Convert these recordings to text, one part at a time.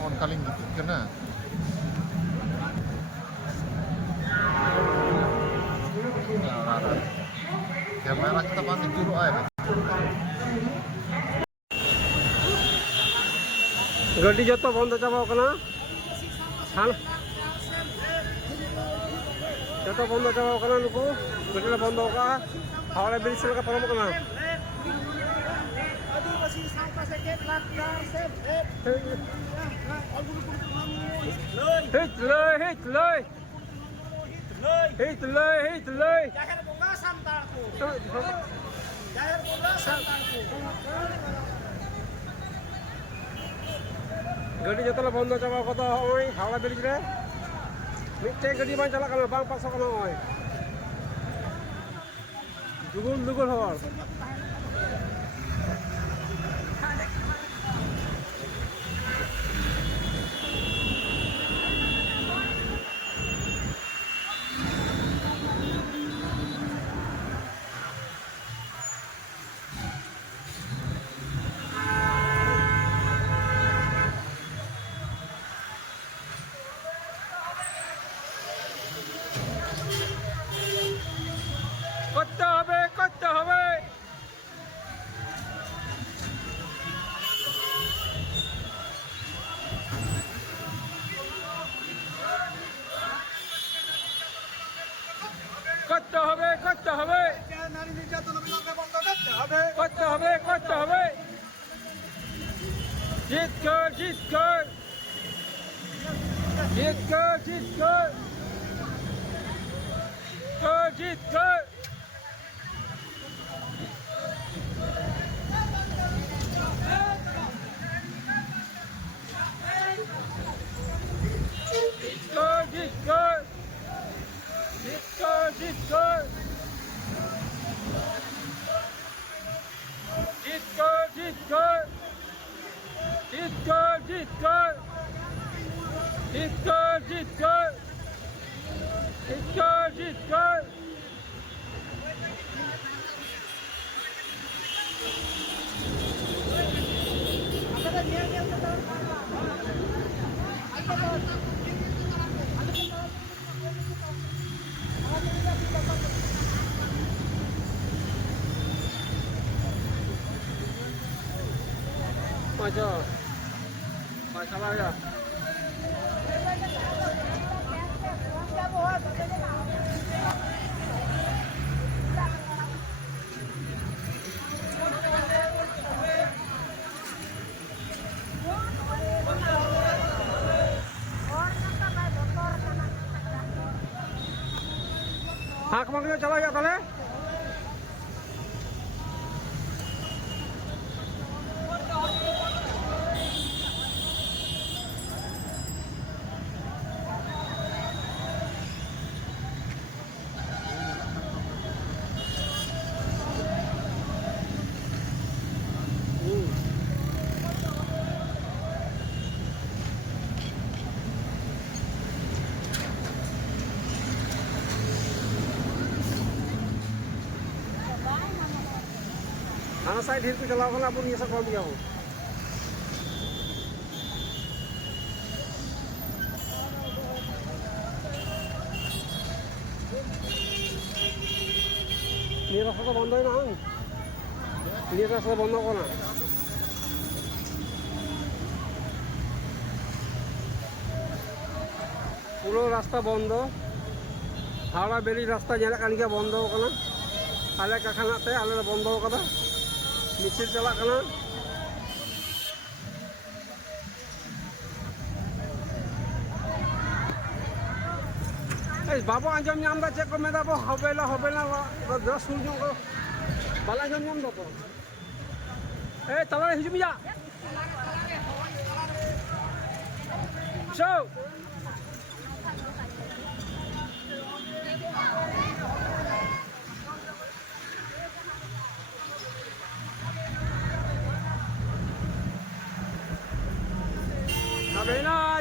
onkaling gitu kena. Kamera kita pasti juru aja. गाड़ी जो तो बंद चाबा कना हाल जो तो बंद चाबा कना नुकु गाड़ी बंद होगा हावड़ा ब्रिज से का परम कना hit lơi गाड़ी जो बंद चाबा को हावड़ा ब्रिज रे मिट्टे गाड़ी बांग चला करना बांग पास करना दुगुल दुगुल हर করতে হবে নারী নির্যাতন অবিলম্বে বন্ধ করতে হবে জিত কর masalah ya हाँ कमांडर चला गया पहले Anak saya diri ku jalan pun ya sakau dia. Ini rasa tu banda na. Ini rasa banda ko na. পুরো রাস্তা বন্ধ হাওড়া বেলি রাস্তা যেটা কানিকা বন্ধ কনা আলে কাখানাতে আলে বন্ধ করা মিছিল চালাক কানা এই বাবু আঞ্জম নাম দা চেক করে দাও হবে না 10 সূর্য বালা আঞ্জম নাম দাও এই তালারে হিজুম যা শো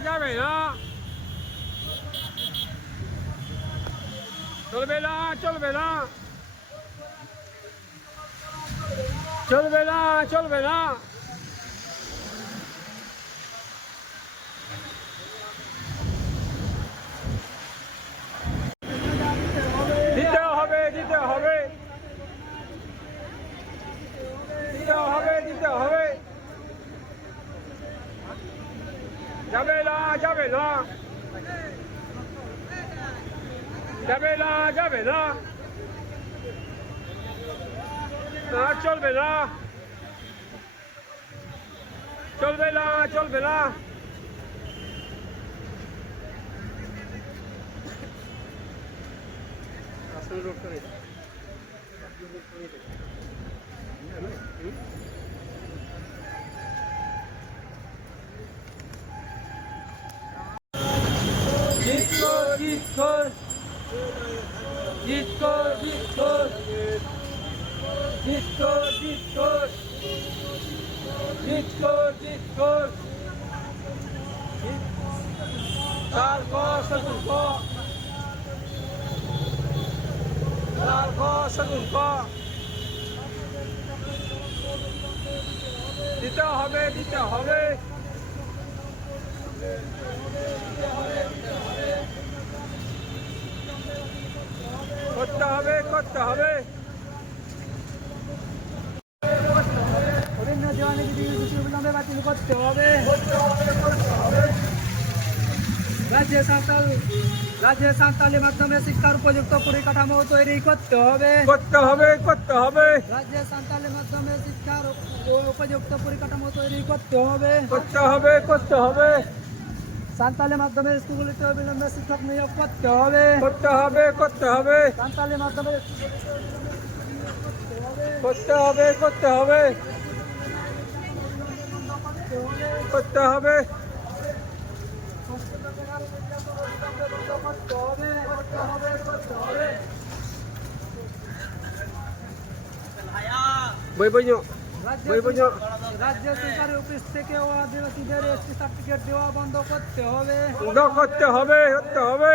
যাবে না চলবে না যাবে না যাবে না যাবে না যাবে না না চলবে না চলবে না চলবে না দিতে হবে দিতে হবে করতে হবে করতে হবে অভিন্ন দেওয়ানি বিধি অবিলম্বে বাতিল করতে হবে রাজ্যে সাঁওতালি মাধ্যমে শিক্ষার উপযুক্ত পরিকাঠামো তৈরি করতে হবে করতে হবে করতে হবে রাজ্যে সাঁওতালি মাধ্যমে শিক্ষার উপযুক্ত পরিকাঠামো তৈরি করতে হবে করতে হবে করতে হবে সাঁওতালি মাধ্যমে স্কুলগুলিতে অবিলম্বে শিক্ষক নিয়োগ করতে হবে করতে হবে করতে হবে সাঁওতালি মাধ্যমে করতে হবে করতে হবে করতে হবে বই বই রাজ্য সরকারি অফিস থেকে ও আদিবাসীদের এসটি সার্টিফিকেট দেওয়া বন্ধ করতে হবে করতে হবে করতে হবে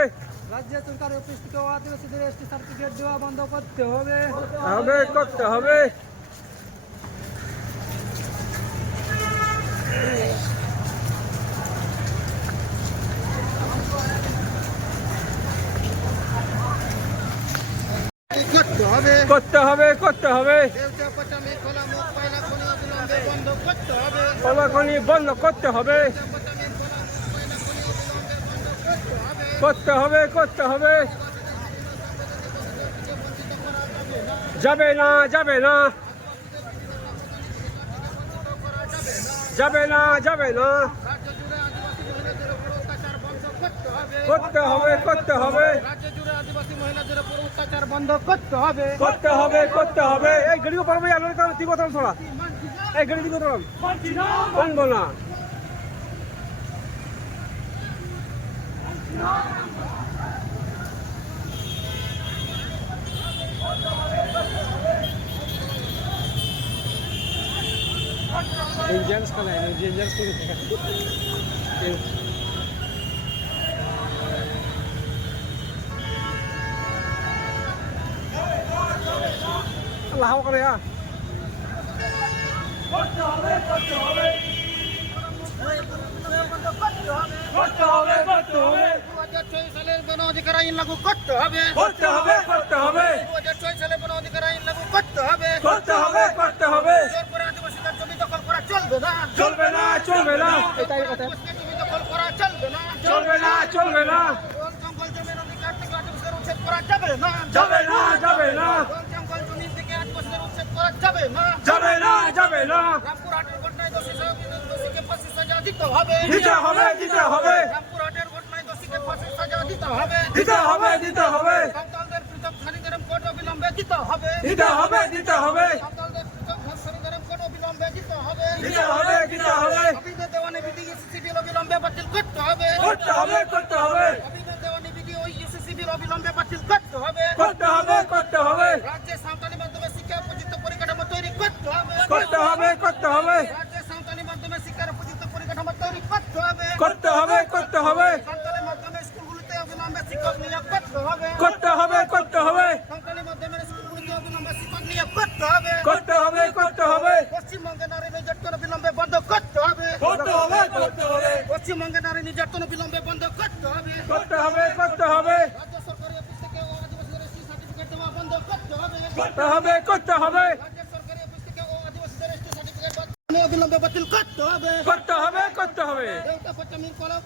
রাজ্য সরকারি অফিস থেকে ও আদিবাসীদের এসটি সার্টিফিকেট দেওয়া বন্ধ করতে হবে হবে করতে হবে করতে হবে করতে হবে করতে হবে দেউচা পচামি খোলা মুখ পয়লা খনি অবিলম্বে বন্ধ করতে হবে কলাখনি বন্ধ করতে হবে পচামি খোলা মুখ পয়লা খনি অবিলম্বে বন্ধ করতে হবে করতে হবে করতে হবে যাবে না যাবে না যাবে না যাবে না রাজ্য জুড়ে আদিবাসী মহিলাদের উপর অত্যাচার বন্ধ করতে হবে করতে হবে করতে হবে রাজ্য জুড়ে আদিবাসী মহিলাদের উপর অত্যাচার বন্ধ করতে হবে করতে হবে করতে হবে এই গাড়িও পারবে আলো দিগো তোর থোড়া এই গাড়ি দিগো তোর মানবো না इंडियंस का नहीं इंडियंस को लाओ करे यार সালের গণ অধিকার আইন লাগু করতে হবে করতে হবে করতে হবে 2006 সালে গণ অধিকার আইন লাগু করতে হবে করতে হবে করতে হবে জোর করে আদিবাসীদের জমি দখল করা চলবে না চলবে না চলবে না এটাই কথা আদিবাসীদের জমি দখল করা চলবে না চলবে না চলবে না বন জঙ্গল জমির অধিকার থেকে আদিবাসীদের উচ্ছেদ করা যাবে না যাবে না যাবে না বন জঙ্গল জমি থেকে আদিবাসীদের উচ্ছেদ করা যাবে না যাবে না যাবে না রামপুরহাটের ঘটনায় দোষীকে ফাঁসির সাজা দিতে হবে দিতে হবে দিতে হবে রামপুরহাটের ঘটনায় দোষীকে ফাঁসির সাজা দিতে হবে দিতে হবে দিতে হবে সাঁওতালদের পৃথক শালীগ্রাম কোর্ট অবিলম্বে দিতে হবে দিতে হবে দিতে হবে সাঁওতালদের পৃথক শালীগ্রাম কোর্ট অবিলম্বে দিতে হবে দিতে হবে দিতে হবে অভিযোগ দেওয়ানি বিধি ইউসিসিবি অবিলম্বে বাতিল করতে হবে করতে হবে করতে হবে অভিযোগ দেওয়ানি বিধি ওই ইউসিসিবি অবিলম্বে বাতিল করতে হবে করতে হবে করতে হবে রাজ্যে সাঁওতালি মাধ্যমে শিক্ষা উপযুক্ত পরিকাঠামো তৈরি করতে হবে করতে হবে করতে হবে রাজ্যে সাঁওতালি মাধ্যমে শিক্ষার উপযুক্ত পরিকাঠামো তৈরি করতে হবে করতে হবে করতে হবে সাঁওতালি মাধ্যমে স্কুলগুলিতে অবিলম্বে শিক্ষক নিয়োগ করতে হবে করতে হবে করতে হবে সাঁওতালি মাধ্যমের স্কুলগুলিতে অবিলম্বে শিক্ষক নিয়োগ করতে হবে করতে হবে করতে হবে পশ্চিমবঙ্গে নারী নির্যাতন বিলম্বে বন্ধ করতে হবে করতে হবে করতে হবে পশ্চিমবঙ্গে নারী নির্যাতন বিলম্বে বন্ধ করতে হবে করতে হবে করতে হবে রাজ্য সরকারি অফিস থেকে ও আদিবাসীদের এসটি সার্টিফিকেট দেওয়া বন্ধ করতে হবে করতে হবে করতে হবে রাজ্য সরকারি অফিস থেকে ও আদিবাসীদের এসটি সার্টিফিকেট কোনি অবিলম্বে বাতিল করতে হবে। করতে হবে করতে হবে দেউতা পশ্চিমের ফলক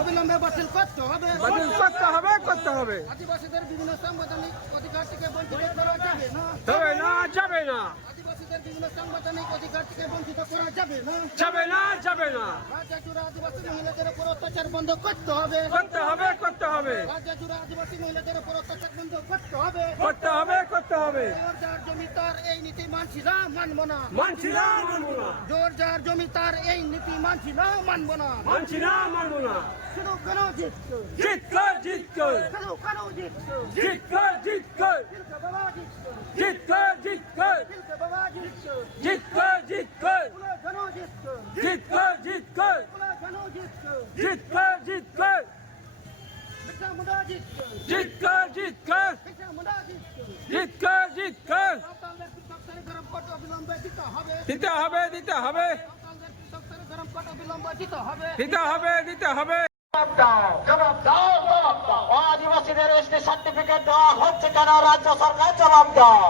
অবিলম্বে বাতিল করতে হবে। বাতিল করতে হবে করতে হবে আদিবাসীদের বিভিন্ন সাংবিধানিক অধিকার থেকে বঞ্চিত করা যাবে না। যাবে না যাবে না আদিবাসীদের বিভিন্ন সাংবিধানিক অধিকার থেকে বঞ্চিত করা যাবে না। যাবে না যাবে না রাজ্য জুড়ে আদিবাসী মহিলাদের উপর অত্যাচার বন্ধ করতে হবে। করতে হবে করতে হবে রাজ্য জুড়ে আদিবাসী মহিলাদের উপর অত্যাচার বন্ধ করতে হবে। করতে হবে করতে হবে জোর যার জমি তার এই নীতি মানছি না, মানব না। মানছি না মানবো না জোর যার জমি তার এই নীতি মানছি না, মানব না। মানছি না মানবো না কেন কেন জিতছো? জিত কর জিত কর কেন কেন জিতছো? জিত কর জিত কর দিলকে বাবা জিতছো, জিত কর জিত কর দিলকে বাবা জিতছো। জিত কর জিত কর পুরো কেন জিতছো? জিত কর জিত কর পুরো কেন জিতছো? জিত কর জিত কর বিরসা মুন্ডা জিতছো, জিত কর জিত কর বিরসা মুন্ডা জিতছো। জিত কর জিত কর সাঁওতালদের কৃষকদের গরম কোট অবিলম্বে দিতে হবে। দিতে হবে দিতে হবে সাঁওতালদের কৃষকদের গরম কোট অবিলম্বে দিতে হবে। দিতে হবে দিতে হবে আদিবাসীদের এসটি সার্টিফিকেট দেওয়া হচ্ছে কেন রাজ্য সরকার জবাব দাও।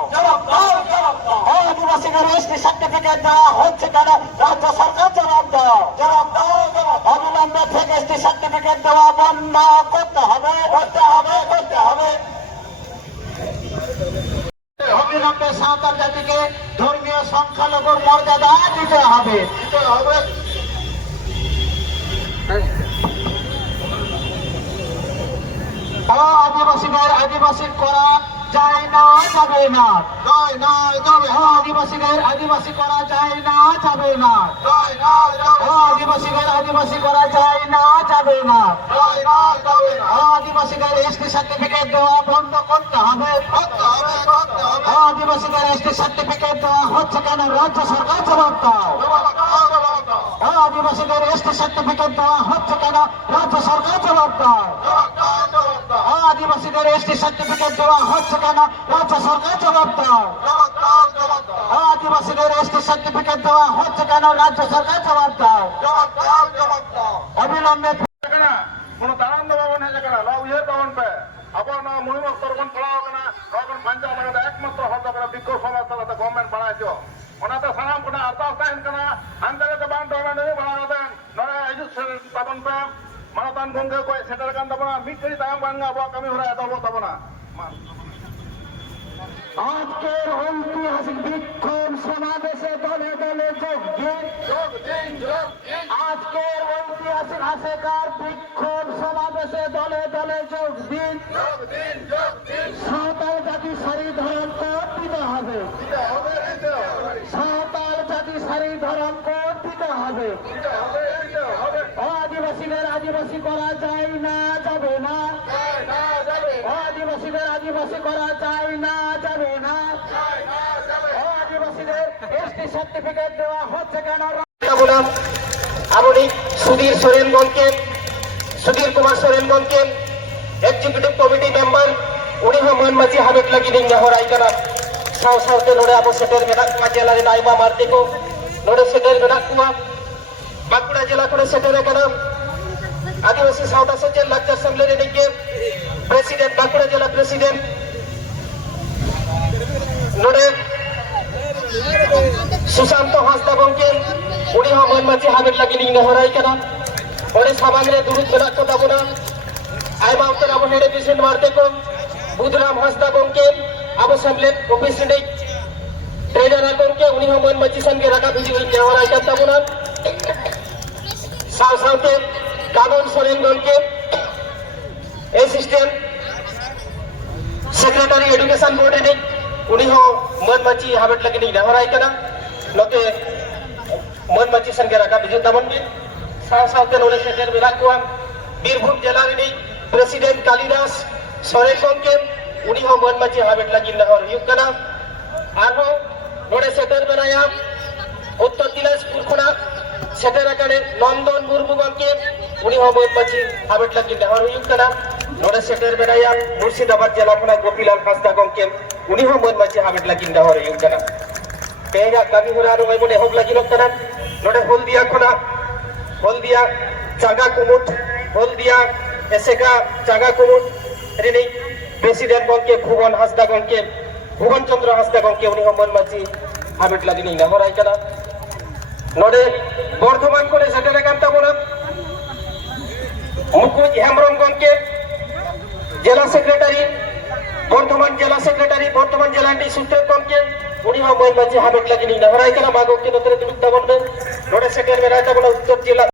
আদিবাসীদের এসটি সার্টিফিকেট দেওয়া হচ্ছে কেন রাজ্য সরকার জবাব দাও। অবিলম্বে থেকে এসটি সার্টিফিকেট দেওয়া বন্ধ করতে হবে করতে হবে করতে হবে। অবিলম্বে সাঁওতাল জাতিকে ধর্মীয় সংখ্যালঘুর মর্যাদা দিতে হবে দিতে হবে। আদিবাসীদের আদিবাসী করা যায় না যাবে না আদিবাসীদের আদিবাসী করা যায় না যাবে না আদিবাসীদের আদিবাসী করা যায় না যাবে না আদিবাসীদের এসটি সার্টিফিকেট দেওয়া বন্ধ করতে হবে আদিবাসীদের এসটি সার্টিফিকেট দেওয়া হচ্ছে কেন রাজ্য সরকার জবাব দাও। আদিবাসীদের এসটি সার্টিফিকেট দেওয়া হচ্ছে কেন রাজ্য সরকার জবাব দাও। আদিবাসীদের এসটি সার্টিফিকেট দেওয়া হচ্ছে কেন রাজ্য সরকার জবাব দাও। আদিবাসীদের এসটি সার্টিফিকেট দেওয়া হচ্ছে কেন রাজ্য সরকার জবাব দাও। অবিলম্বে কোনো দাঁড়ান বাবন হেজে কানা লা উইয়ার বাবন পে আবার না মুহিম তরবন পড়াও কানা রবন পাঞ্জা লাগা একমাত্র হতা করে বিক্ষোভ সমাজতালাতে গভর্নমেন্ট বানাইছো ওনাতে সানাম কোনা আরদাস তাহেন কানা আন্দালে বান দোনা নেই বানাতেন নরে আইজু তাবন পে মানতান গঙ্গে কই সেটার কান দাবনা মিটরি তায়াম বাঙ্গা আবো কমি হরা এতবো তবনা আজকের ঐতিহাসিক বিক্ষোভ সমাবেশে দলে দলে যোগ দিন। আজকের ঐতিহাসিক হাসেকার বিক্ষোভ সমাবেশে দলে দলে যোগ দিন। সাঁওতাল জাতি সারি ধরম কোড দিতে হবে সাঁওতাল জাতি সারি ধরম কোড দিতে হবে আদিবাসীদের আদিবাসী করা যায় না যাবে না আদিবাসীদের আদিবাসী করা যায় না যাবে না আদিবাসীদের এসটি সার্টিফিকেট দেওয়া হচ্ছে কেন। আমি সুধীর সোরেনগঞ্জকে সুধীর কুমার সোরেনগঞ্জকে এক্সিকিউটিভ কমিটি মেম্বার উনি ᱦᱚᱸ ᱢᱟᱹᱡᱷᱤ ᱦᱟᱢᱮᱴ ᱞᱟᱹᱜᱤᱫ ᱤᱧ ᱱᱮᱦᱚᱨᱟᱭ ᱠᱟᱱᱟ ᱥᱟᱶ ᱥᱟᱶᱛᱮ ᱱᱚᱰᱮ ᱟᱵᱚ ᱥᱮᱴᱮᱨ ᱢᱮᱱᱟᱜ ᱠᱚᱣᱟ ᱡᱮᱞᱟ ᱨᱮᱱ ᱟᱭᱢᱟ ᱢᱟᱨᱛᱤ ᱠᱚ ᱱᱚᱰᱮ ᱥᱮᱴᱮᱨ ᱢᱮᱱᱟᱜ ᱠᱚᱣᱟ ᱵᱟᱸᱠᱩᱲᱟ ᱡᱮᱞᱟ ᱠᱚᱨᱮ ᱥᱮᱴᱮᱨ ᱟᱠᱟᱱᱟ আদিবাসী সাঁওতা সেচের লাকচার সম্মেলনে রিনিকে প্রেসিডেন্ট বাঁকুড়া জেলা প্রেসিডেন্ট নোডে সুশান্ত হাঁসদা গমকে উনি ᱦᱚᱸ ᱢᱟᱹᱡᱷᱤ ᱦᱟᱢᱮᱴ ᱞᱟᱹᱜᱤᱫ ᱤᱧ ᱱᱮᱦᱚᱨᱟᱭ ᱠᱟᱱᱟ ᱚᱸᱰᱮ ᱥᱟᱢᱟᱝ ᱨᱮ ᱫᱩᱲᱩᱵ ᱢᱮᱱᱟᱜ ᱠᱚ ᱛᱟᱵᱚᱱᱟ ᱟᱭᱢᱟ ᱩᱛᱟᱹᱨ ᱟᱵᱚ ᱦᱮᱲᱮ ᱯᱨᱮᱥᱤᱰᱮন্ᱴ ᱢᱟᱨᱛᱮ ᱠᱚ বুধরাম হাঁসদা গমকে আবো সেমলেট অফিসিডেন্ট ট্রেজারার গমকে উনি ᱦᱚᱸ ᱢᱟᱹᱡᱷᱤ ᱥᱟᱱᱜᱮ ᱨᱟᱠᱟᱵ ᱦᱤᱡᱩᱜ ᱤᱧ ᱱᱮᱦᱚᱨᱟᱭ ᱠᱟᱱ ᱛᱟᱵᱚᱱᱟ ᱥᱟᱶ ᱥᱟᱶᱛᱮ কানন সোরেন গমকে অ্যাসিস্ট্যান্ট সেক্রেটারি এডুকেশন বোর্ড রিনিক উনি ᱦᱚᱸ ᱢᱟᱹᱡᱷᱤ ᱦᱟᱢᱮᱴ ᱞᱟᱹᱜᱤᱫ ᱤᱧ ᱱᱮᱦᱚᱨᱟᱭ ᱠᱟᱱᱟ ᱱᱚᱛᱮ ᱢᱟᱹᱡᱷᱤ ᱥᱟᱱᱜᱮ ᱨᱟᱠᱟᱵ ᱦᱤᱡᱩᱜ ᱛᱟᱵᱚᱱ ᱯᱮ ᱥᱟᱶ ᱥᱟᱶᱛᱮ ᱱᱚᱰᱮ ᱥᱮᱴᱮᱨ ᱢᱮᱱᱟᱜ ᱠᱚᱣᱟ বীরভূম জেলা রিনিক প্রেসিডেন্ট কালিদাস সোরেন গমকে উনি ᱦᱚᱸ ᱢᱟᱹᱡᱷᱤ ᱦᱟᱢᱮᱴ ᱞᱟᱹᱜᱤᱫ ᱱᱮᱦᱚᱨ ᱦᱩᱭᱩᱜ ᱠᱟᱱᱟ ᱟᱨᱦᱚᱸ ᱱᱚᱰᱮ ᱥᱮᱴᱮᱨ ᱢᱮᱱᱟᱭᱟ উত্তর দিনাজপুর খোনা সেটের আকারে নন্দন মুর্মু গমকে উনি ᱦᱚᱸ ᱢᱟᱹᱡᱷᱤ ᱦᱟᱢᱮᱴ ᱞᱟᱹᱜᱤᱫ ᱱᱮᱦᱚᱨ ᱦᱩᱭᱩᱜ ᱠᱟᱱᱟ ᱱᱚᱰᱮ ᱥᱮᱴᱮᱨ ᱢᱮᱱᱟᱭᱟ মুর্শিদাবাদ জেলা খোনা গোপীলাল হাঁসদা গমকে উনি ᱦᱚᱸ ᱢᱟᱹᱡᱷᱤ ᱦᱟᱢᱮᱴ ᱞᱟᱹᱜᱤᱫ ᱱᱮᱦᱚᱨ ᱦᱩᱭᱩᱜ ᱠᱟᱱᱟ ᱛᱮᱦᱮᱧᱟᱜ ᱠᱟᱹᱢᱤ ᱦᱚᱨᱟ ᱟᱨᱚ ᱵᱚᱱ ᱮᱦᱚᱵ ᱞᱟᱹᱜᱤᱫᱚᱜ ᱠᱟᱱᱟ ᱱᱚᱰᱮ ᱦᱚᱞᱫᱤয়া ᱠᱷᱚᱱᱟᱜ হলদিয়া চাঙ্গা কুমুট হলদিয়া এসেকা চাঙ্গা কুমুট রিনিক প্রেসিডেন্ট গমকে ভুবন হাঁসদা গমকে ভুবন চন্দ্র হাঁসদা গমকে উনি ᱦᱚᱸ ᱢᱟᱹᱡᱷᱤ হামেট লাগিনি নেহরাই কানা নडे বর্ধমান করে সেটেল আকান তাবনা মুকুট হেমব্রম গমকে জেলা সেক্রেটারি বর্ধমান জেলা সেক্রেটারি বর্ধমান জেলা টি সুস্থ গমকে উনি মোবাইল মাঝে হামেট লাগিনি নেহরাই কানা মাগকে নতরে দুলুক তাবনা নडे সেক্রেটারি মেরা তাবনা উত্তর জেলা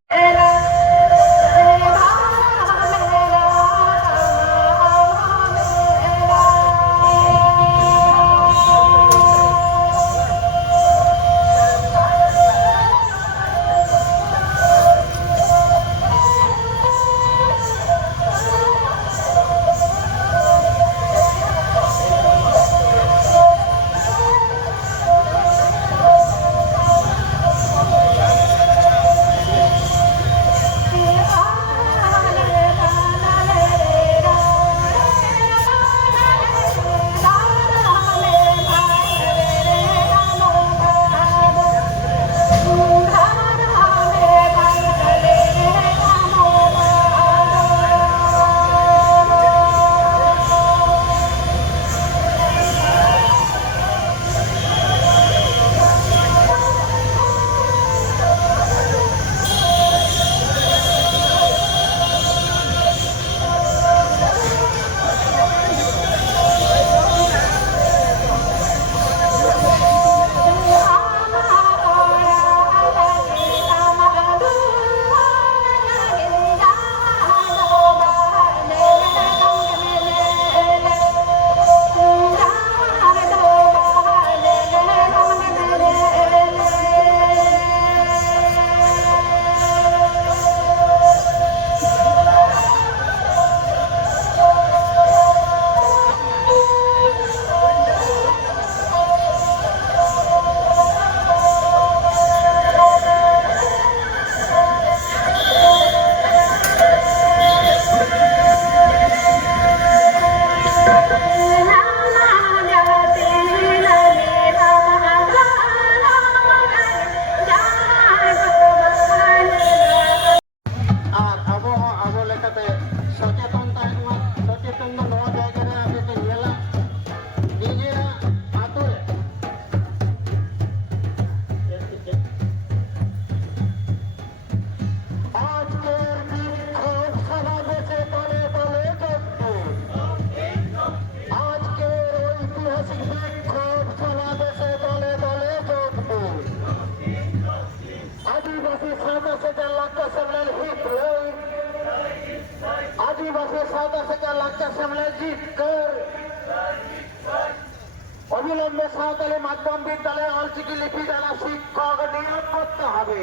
অবিলম্বে সাঁওতালি মাধ্যম বিদ্যালয়ে অলচিকি লিপি জানা শিক্ষক নিয়োগ করতে হবে।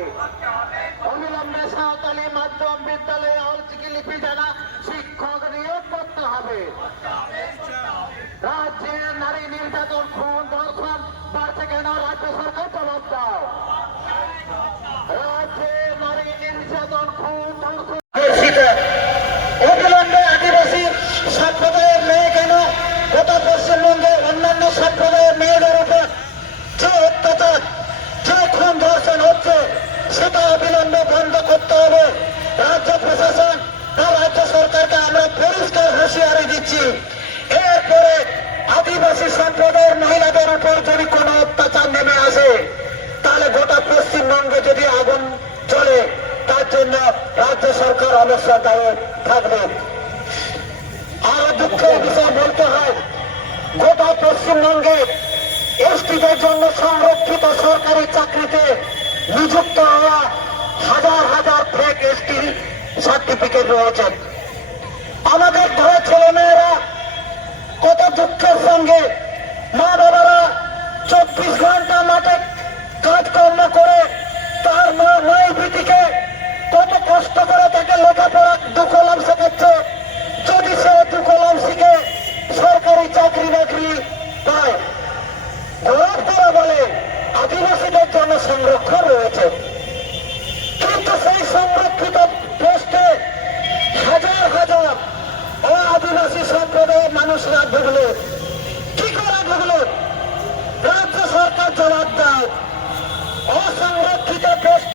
অবিলম্বে সাঁওতালি মাধ্যম বিদ্যালয়ে অলচিকি লিপি জানা শিক্ষক নিয়োগ করতে হবে। রাজ্যে নারী নির্যাতন খুন ধর্ষণ বাড়ছে কেন? রাজ্য সরকার জবাব দাও। রাজ্যে নারী নির্যাতন খুন ধর্ষণ অবিলম্বে আদিবাসী সম্প্রদায়ের মেয়ে কেন গোটা পশ্চিমবঙ্গে অন্যান্য সম্প্রদায়ের মেয়েদের উপর যে অত্যাচার যে খুন ধর্ষণ হচ্ছে সেটা অবিলম্বে বন্ধ করতে হবে। রাজ্য প্রশাসন বা রাজ্য সরকারকে আমরা পরিষ্কার হুঁশিয়ারি দিচ্ছি, এরপরে আদিবাসী সম্প্রদায়ের মহিলাদের উপর যদি কোনো অত্যাচার নেমে আসে তাহলে গোটা পশ্চিমবঙ্গে যদি আগুন চলে তার জন্য রাজ্য সরকার অবশ্যই দায়ী থাকবে। আরো দুঃখের বিষয় বলতে হয়, গোটা পশ্চিমবঙ্গে এসটিদের জন্য সংরক্ষিত সরকারি চাকরিতে নিযুক্ত হওয়া হাজার হাজার ফেক এসটি সার্টিফিকেট রয়েছে। আমাদের ঘরে ছেলে মেয়েরা কত দুঃখের সঙ্গে মা বাবারা 24 ঘন্টা মাঠে কাজকর্ম করে তার মেয়ে বিটিকে কত কষ্ট করে তাকে লেখাপড়া 2 কলম শেখাচ্ছে। যদি সে 2 কলম শিখে সরকারি চাকরি বাকরি পায়, গৌরব তারা বলে আদিবাসীদের জন্য সংরক্ষণ রয়েছে, কিন্তু সেই সংরক্ষিত পোস্টে হাজার হাজার আদিবাসী সম্প্রদায়ের মানুষরা ঢুকলো। কি করে ঢুকলো? রাজ্য সরকার জবাব দেয়। অসংরক্ষিত পোস্ট